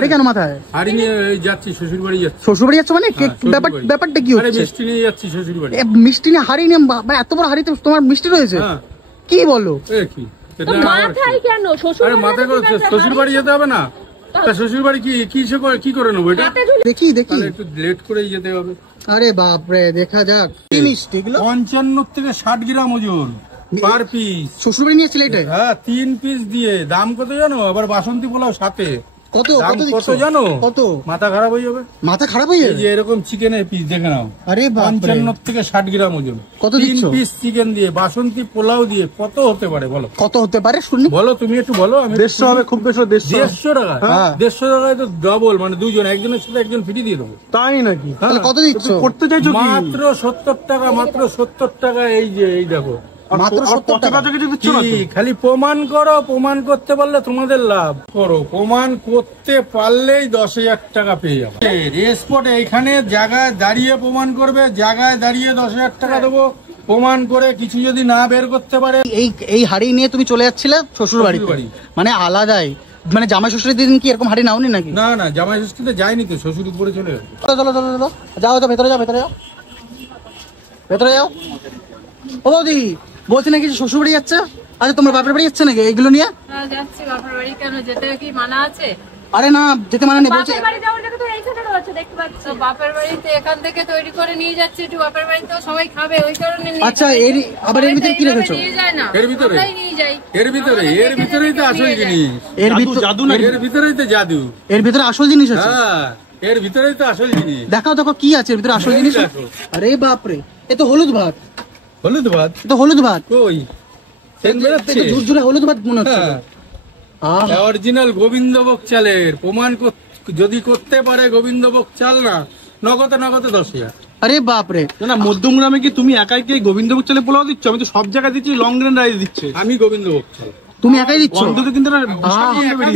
হাড়ি কেন মাথায়? হাড়ি নিয়ে যাচ্ছি, শ্বশুর বাড়ি যাচ্ছি। শ্বশুর বাড়ি যাচ্ছ মানে ব্যাপারটা কি হচ্ছে? মিষ্টি নিয়ে যাচ্ছি শ্বশুর বাড়ি। মিষ্টি নিয়ে হাড়ি নিয়ে, মানে এত বড় হাড়িতে তোমার মিষ্টি রয়েছে? কি বলো? কি মাথায় কেন? শ্বশুর বাড়ি যেতে হবে না? শ্বশুর বাড়ি কি করে নেবো এটা? দেখি একটু লেট করেই যেতে হবে। আরে বাপরে, দেখা যাক। কি মিষ্টি এগুলো? 55 থেকে 60 গ্রাম ওজন পার পিস। শ্বশুর বাড়ি নিয়েছিলে এটা? হ্যাঁ, 3 পিস দিয়ে। দাম কত জানো? আবার বাসন্তী পোলাও সাথে। কত জানো? কত? মাথা খারাপ হয়ে যাবে। মাথা খারাপ হয়ে যাবে? এই যে এরকম চিকেনের পিস দেখে নাও। আরে 55 থেকে 60 গ্রাম ওজন। কত দিচ্ছ? 3 পিস চিকেন দিয়ে, বাসন্তী পোলাও দিয়ে কত হতে পারে বলো? কত হতে পারে শুনি। বলো, তুমি একটু বলো। আমি 150 হবে, খুব বেশি 150 টাকা। 150 টাকায় তো ডবল, মানে দুজন, একজনের সাথে একজন ফ্রি দিয়ে দেবো। তাই নাকি? তাহলে কত দিচ্ছ? করতে চাইছো মাত্র 70 টাকা। মাত্র 70 টাকা। এই যে এই দেখো, মাত্র 70 টাকা। খালি প্রমাণ করো। প্রমাণ করতে পারলে তোমাদের লাভ। করো, প্রমাণ করতে পারলেই 10,000 টাকা পেয়ে যাবে। রেসপোর্ট এখানে জায়গায় দাঁড়িয়ে প্রমাণ করবে, জায়গায় দাঁড়িয়ে 10,000 টাকা দেবো। প্রমাণ করে কিছু যদি না বের করতে পারে। এই হাড়ি নিয়ে তুমি চলে যাচ্ছিলে শ্বশুর বাড়ি, মানে আলাদাই, মানে জামাই ষষ্ঠীর দিন কি এরকম হাড়ি নাওনি নাকি? না না, জামাই ষষ্ঠীতে যায়নি তো, শ্বশুর উপরে চলে গেছে। চলো চলো চলো, যাও তো, ভেতরে যাও, ভেতরে যাও, ভেতরে যাও। ও বৌদি, বলছি নাকি শ্বশুর বাড়ি যাচ্ছে? আচ্ছা, তোমার বাপের বাড়ি যাচ্ছে নাকি এগুলো নিয়ে? যাচ্ছি বাপের বাড়ি। কেন যেতে কি মানা আছে? আরে না, যেতে মানা নেই। বলছি বাপের বাড়ি যাওয়ার জন্য তো এইখানে রয়েছে, দেখতে পাচ্ছ। বাপের বাড়িতে এখান থেকে তৈরি করে নিয়ে যাচ্ছে, একটু বাপের বাড়িতে সবাই খাবে, ওই কারণে। আচ্ছা, আবার এর ভিতরে কি রেখেছো? নিয়ে যায় না, এর ভিতরে নিয়ে যাই। এর ভিতরেই তো আসল জিনিস। জাদু না? এর ভিতরেই তো জাদু। এর ভিতরে আসল জিনিস আছে? হ্যাঁ, এর ভিতরেই তো আসল জিনিস। দেখাও দেখো কি আছে এর ভিতরে আসল জিনিস। আরে বাপরে, এ তো হলুদ ভাত। হলুদ ভাত? তো হলুদ ভাত কই? ঝুরঝুরে হলুদ ভাত মনে হচ্ছে। অরিজিনাল গোবিন্দভোগ চালের। প্রমাণ যদি করতে পারে গোবিন্দভোগ চাল না, নগদে 10,000। আরে বাপরে। না, মধ্যমগ্রামে কি তুমি একাই কি গোবিন্দভোগ চালে পোলাও দিচ্ছ? আমি তো সব জায়গায় দিচ্ছি লং গ্রেন রাইস দিচ্ছে। আমি গোবিন্দভোগ চাল। তুমি একাই দিচ্ছ? কিন্তু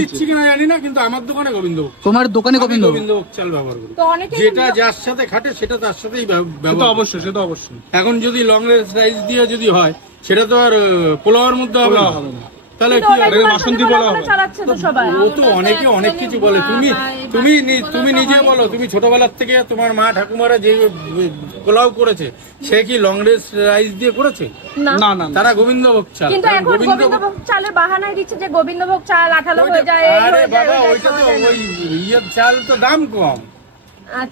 দিচ্ছি কিনা জানি না, কিন্তু আমার দোকানে গোবিন্দভোগ। তোমার দোকানে গোবিন্দভোগ চাল ব্যবহার করি। যেটা যার সাথে খাটে সেটা তার সাথেই ব্যবহার। অবশ্যই, সেটা অবশ্যই। এখন যদি লং রাইস দিয়ে যদি হয়, সেটা তো আর পোলাওর মধ্যে হবে না। তাহলে কি বাসন্তী পোলাও হবে? ও তো অনেকে অনেক কিছু বলে। তুমি নিজে বলো, তুমি ছোটবেলার থেকে তোমার মা ঠাকুমারা যে পোলাও করেছে, সে কি লং রাইস দিয়ে করেছে? না না, তারা গোবিন্দভোগ চাল। কিন্তু এখন গোবিন্দভোগ চালের বাহানায় দিচ্ছে যে গোবিন্দভোগ চাল আঠালো হয়ে যায়। আরে বাবা, ওইটা তো ওই ইয়ের চাল তো দাম কম।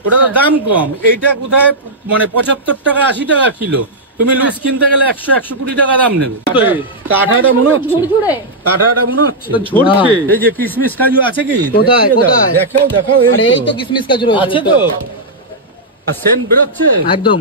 ওটা তো দাম কম। এইটা কোথায় মানে 75 টাকা 80 টাকা কিলো। তুমি লুজ কিনতে গেলে 100-120 টাকা দাম নেবে। কাঠাটা মনে হচ্ছে, কাঠাটা মনে হচ্ছে ঝরছে। এই যে কিশমিশ কাজু আছে কি? কোথায় কোথায়? দেখো, এই তো কিশমিশ কাজু আছে তো। আর সেন্ট বেরোচ্ছে একদম।